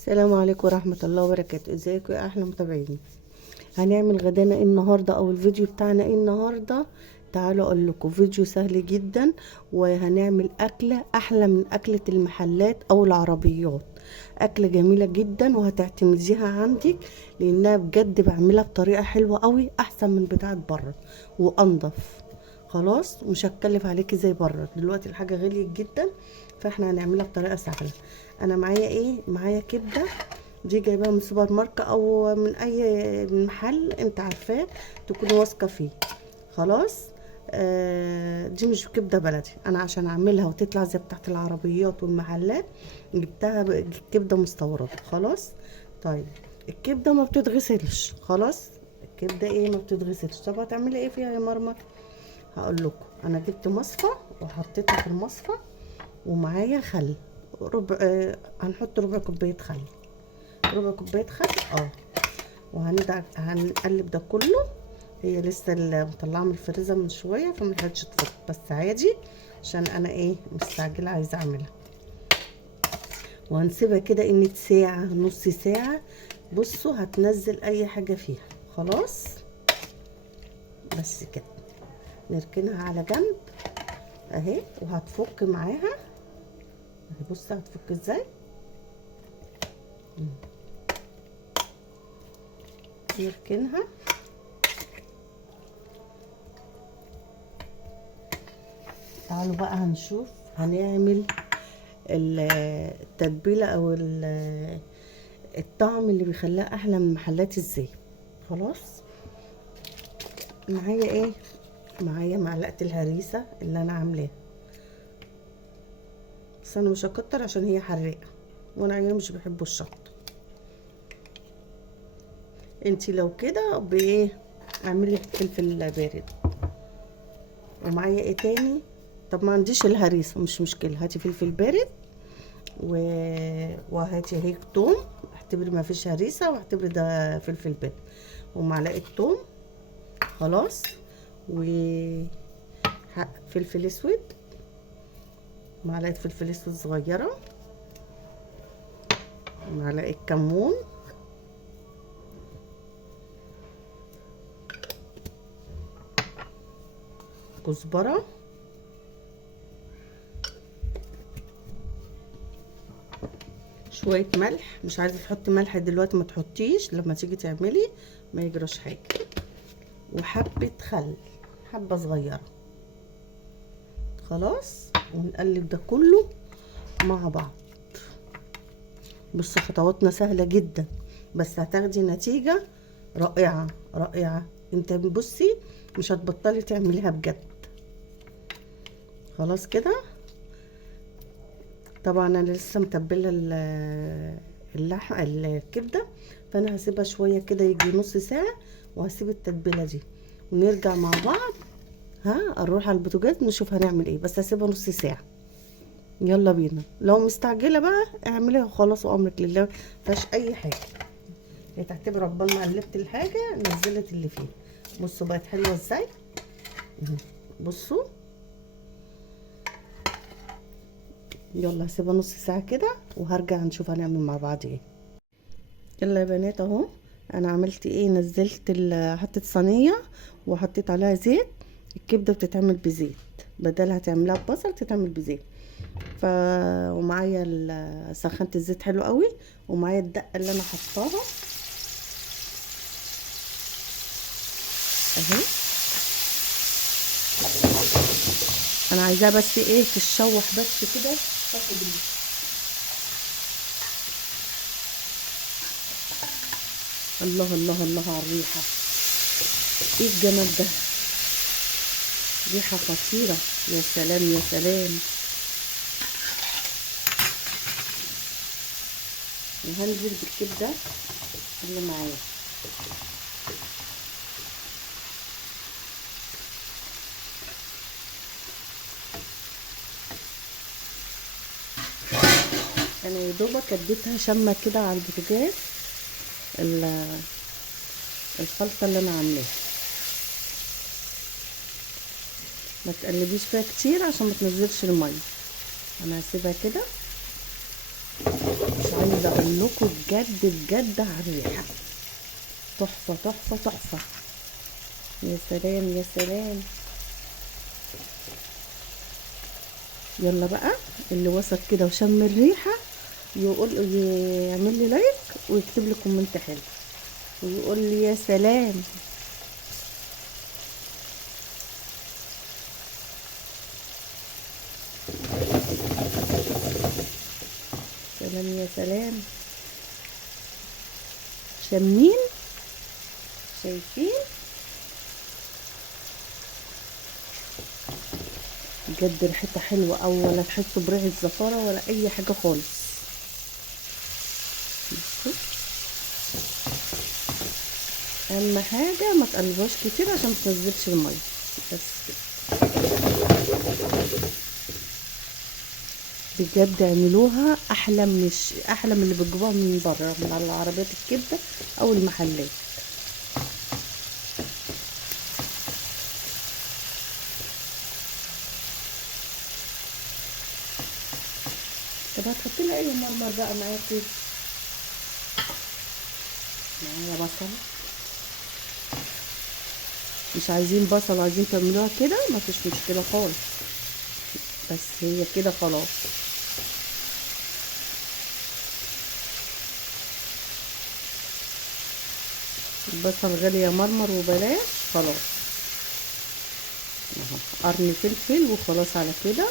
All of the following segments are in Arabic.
السلام عليكم ورحمة الله وبركاته. ازيكم يا احلى متابعين؟ هنعمل غدانا ايه النهاردة او الفيديو بتاعنا ايه النهاردة؟ تعالوا اقول لكم فيديو سهل جدا، وهنعمل اكلة احلى من اكلة المحلات او العربيات. اكلة جميلة جدا وهتعتمديها عندك، لانها بجد بعملها بطريقة حلوة قوي، احسن من بتاعت بره وانضف. خلاص مش هتكلف عليكي زي بره، دلوقتي الحاجة غليت جدا، فاحنا هنعملها بطريقة سهلة. انا معايا ايه؟ معايا كبدة، دي جايباها من سوبر ماركت او من اي محل انت عارفاه تكون واثقه فيه. خلاص. دي مش كبده بلدي، انا عشان اعملها وتطلع زي بتاعت العربيات والمحلات جبتها كبده مستورده. خلاص. طيب الكبده ما بتتغسلش. خلاص. الكبده ايه؟ ما بتتغسلش. طب هتعملي ايه فيها يا مرمر؟ هقول لكم. انا جبت مصفى وحطيتها في المصفى، ومعايا خل ربع، هنحط ربع كوبايه خل، ربع كوبايه خل. هنقلب ده كله. هي لسه اللي مطلعه من الفريزر من شويه فملحقتش تفك، بس عادي عشان انا ايه مستعجله عايزه اعملها. وهنسيبها كده قيمه ساعه، نص ساعه. بصوا هتنزل اي حاجه فيها. خلاص. بس كده نركنها على جنب اهي، وهتفك معاها اهي. بص هتفك ازاي. نركنها. تعالوا بقى هنشوف هنعمل التتبيله او الطعم اللي بيخليها احلى من المحلات ازاي. خلاص. معايا ايه؟ معايا معلقه الهريسه اللي انا عاملاها، بس انا مش هكتر عشان هي حراقه وانا عيال مش بيحبوا الشطه. انتي لو كده بايه اعملي فلفل بارد. ومعايا ايه تاني؟ طب ما عنديش الهريسه مش مشكله، هاتي فلفل بارد وهاتي هيك توم، اعتبري ما فيش هريسه واعتبري ده فلفل بارد، ومعلقه توم. خلاص. و فلفل اسود، معلقه فلفل اسود صغيره، معلقه كمون، كزبره، شويه ملح. مش عايزه تحطي ملح دلوقتي ما تحطيش، لما تيجي تعملي ما يجراش حاجه. وحبه خل، حبه صغيره. خلاص. ونقلب ده كله مع بعض. بص خطواتنا سهله جدا، بس هتاخدي نتيجه رائعه رائعه. انت بصي مش هتبطلي تعمليها بجد. خلاص كده. طبعا انا لسه متبله الكبده، فانا هسيبها شويه كده يجي نص ساعه، وهسيب التتبيله دي ونرجع مع بعض. نروح على البوتاجاز نشوف هنعمل ايه، بس هسيبها نص ساعه. يلا بينا. لو مستعجله بقى اعمليها وخلاص، وامرك لله مفيهاش اي حاجه. هي تعتبر عقبال ما قلبت الحاجه نزلت اللي فيها. بصوا بقت حلوه ازاي. بصوا. يلا هسيبها نص ساعه كده وهرجع نشوف هنعمل مع بعض ايه. يلا يا بنات اهو انا عملت ايه. نزلت حطيت صينيه وحطيت عليها زيت. الكبده بتتعمل بزيت، بدل هتعملها ببصل تتعمل بزيت. ومعايا سخنت الزيت حلو قوي، ومعايا الدقه اللي انا حطاها اهي. انا عايزاها بس ايه تتشوح بس كده. الله الله الله على الريحه، ايه الجمال ده، ريحه خطيره. يا سلام يا سلام. وهنزل بالكبده اللي معايا. انا يا دوبك اديتها شمه كده على البوتاجاز الخلطه اللي انا عاملاها. ما تقلبيش فيها كتير عشان ما تنزلش الميه. انا هسيبها كده، مش عايزه عايزه اقول لكم بجد بجد على الريحه، تحفه تحفه تحفه. يا سلام يا سلام. يلا بقى اللي وصل كده وشم الريحه يقول يعمل لي لايك ويكتب لي كومنت حلو ويقول لي يا سلام. سلام يا سلام. شامين؟ شايفين؟ بجد ريحتها حلوه أوي، ولا تحسوا بريحه زفاره ولا اي حاجه خالص. بصوا، اهم حاجه ما تقلبوش كتير عشان ما تنزلش الميه بس كده. بجد اعملوها احلى، مش احلى من اللي بتجيبوها من بره من على عربيات الكبده او المحلات. طب هتحطي لي اي مرمر بقى معاكي؟ معايا بصل. مش عايزين بصل، عايزين تعملوها كده مفيش مشكله خالص، بس هي كده خلاص. البصل غالي يا مرمر وبلاش خلاص. اهو قرن فلفل وخلاص على كده.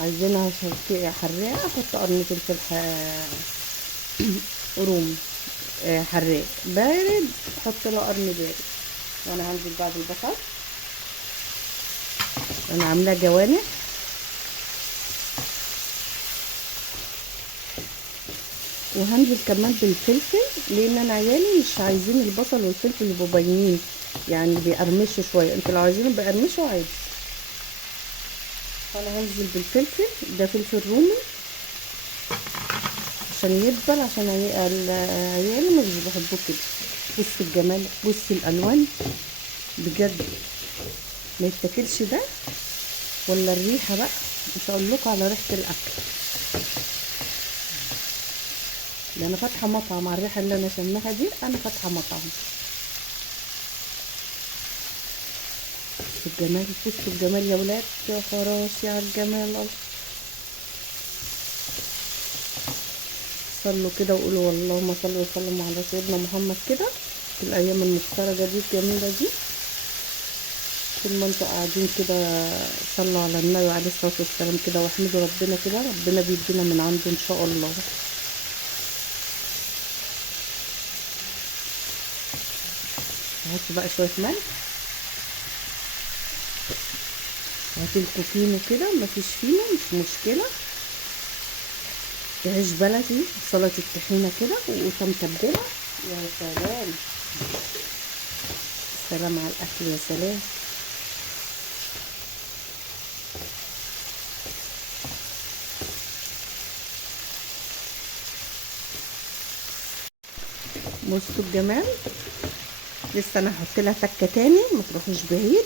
عايزينها حراقه احط قرن فلفل رومي. حراق بارد حط له قرن بارد. وانا هنزل بعد البصل، انا عاملاه جوانح. وهنزل كمان بالفلفل لان انا عيالي مش عايزين البصل والفلفل يبقوا باينين، يعني بيقرمشوا شويه. انتوا لو عايزينهم بيقرمشوا عادي. فانا هنزل بالفلفل ده فلفل رومي عشان يدبل، عشان عيالي مش بيحبوه كده. بصي الجمال، بصي الالوان، بجد ما يتاكلش ده. ولا الريحه بقى مش هقول لكم على ريحه الاكل. ده انا فاتحه مطعم على الريحه اللي انا شماها دي، انا فاتحه مطعم. بصوا الجمال، بصوا الجمال يا ولاد، يا خراشي على الجمال. صلوا كده وقولوا اللهم صل وسلم على سيدنا محمد كده في الايام المفترجه دي الجميله دي. طول ما انتوا قاعدين كده صلوا على النبي عليه الصلاه والسلام كده واحمدوا ربنا كده، ربنا بيدينا من عنده ان شاء الله. هحط بقى شويه ملح. هاتلكوا فينو كده، مفيش فينو مش مشكله. عيش بلدي، سلطه الطحينه كده وقوطه متبله. يا سلام، سلام على الاكل، يا سلام. بصوا الجمال. لسه انا هحط لها تكه تاني، ما تروحوش بعيد.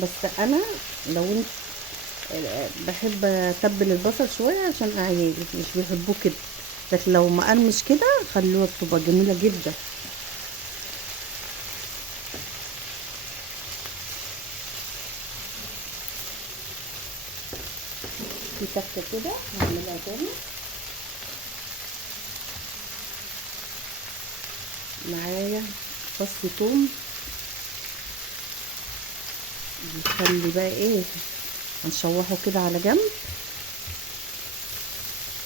بس انا لو انت بحب اتبل البصل شويه عشان عيالي مش بيحبوه كده، لكن لو ما قرمش كده خلوها بتبقى جميله جدا. في تكه كده هعملها تاني. معايا فص ثوم، نخلي بقى ايه، هنشوحه كده على جنب.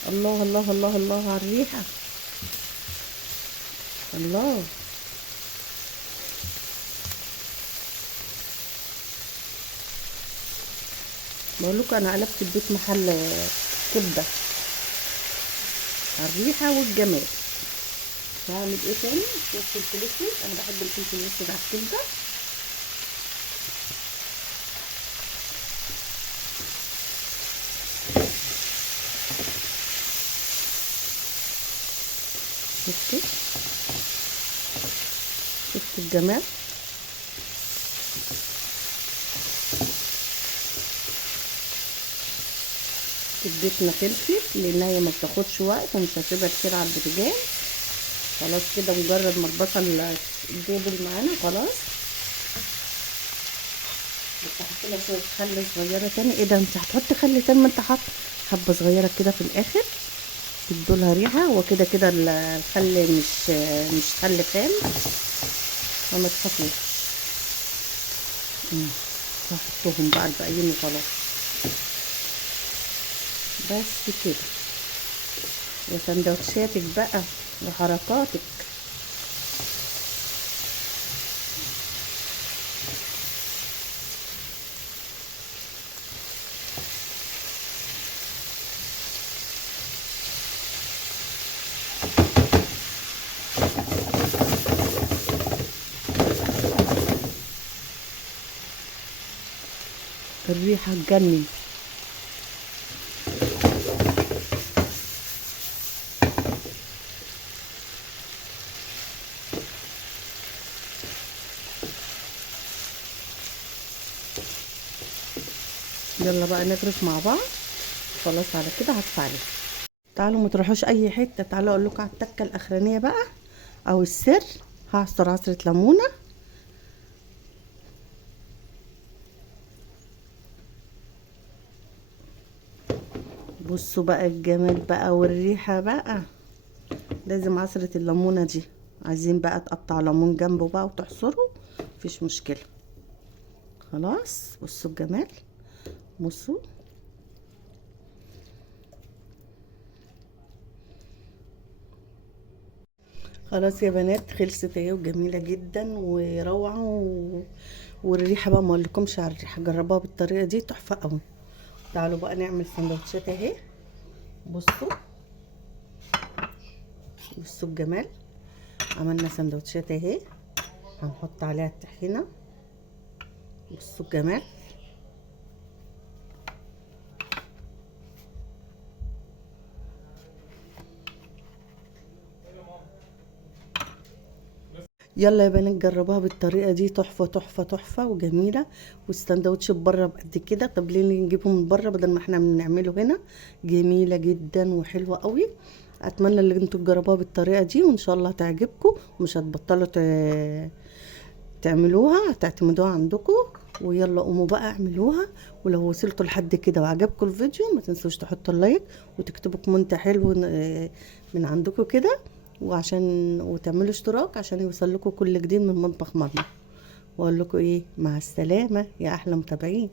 الله الله الله الله على الريحه، الله. بقول لكم انا قلبت البيت محل كبده على الريحه والجمال. هعمل ايه تاني؟ فلفل اسود، انا بحب الفلفل الاسود على الكبده. شفتوا؟ شفتوا الجمال؟ اديتنا خلصت لانها هي ما بتاخدش وقت ومش هسيبها كتير على البوتاجاز. خلاص كده مجرد ما البصل دبل معانا خلاص. هحط لها شويه خل صغيره تاني. ايه ده، انت هتحطي خل تاني؟ ما انت حاطه حبه صغيره كده في الاخر تدولها ريحه. وكده كده الخل مش خل خام فما تخافوش. هحطهم بقى الباقيين وخلاص. بس كده وسندوتشاتك بقى وحركاتك. الريحه تجنن. يلا بقى نغرف مع بعض. خلاص على كده هطفي عليه. تعالوا ما تروحوش اي حته، تعالوا اقول لكم على التكه الاخرانيه بقى او السر. هعصر عصره ليمونه. بصوا بقى الجمال بقى والريحه بقى. لازم عصره الليمونه دي. عايزين بقى تقطع ليمون جنبه بقى وتعصره مفيش مشكله. خلاص بصوا الجمال. بصوا خلاص يا بنات خلصت اهي وجميله جدا وروعه والريحه بقى ما اقولكمش على الريحه. جربوها بالطريقه دي تحفه قوي. تعالوا بقى نعمل سندوتشات اهي. بصوا بصوا الجمال. عملنا سندوتشات اهي. هنحط عليها الطحينه. بصوا الجمال. يلا يا بنات جربوها بالطريقه دي تحفه تحفه تحفه وجميله. والسندوتش بره بقد كده. طب ليه نجيبه من بره بدل ما احنا بنعمله هنا؟ جميله جدا وحلوه قوي. اتمنى ان انتوا تجربوها بالطريقه دي وان شاء الله تعجبكم ومش هتبطلوا تعملوها، هتعتمدوها عندكم. ويلا قوموا بقى اعملوها. ولو وصلتوا لحد كده وعجبكم الفيديو ما تنسوش تحطوا اللايك وتكتبوا كومنت حلو من عندكم كده وتعملوا اشتراك عشان يوصل لكم كل جديد من مطبخ مرمى. واقول لكم ايه، مع السلامه يا احلى متابعين.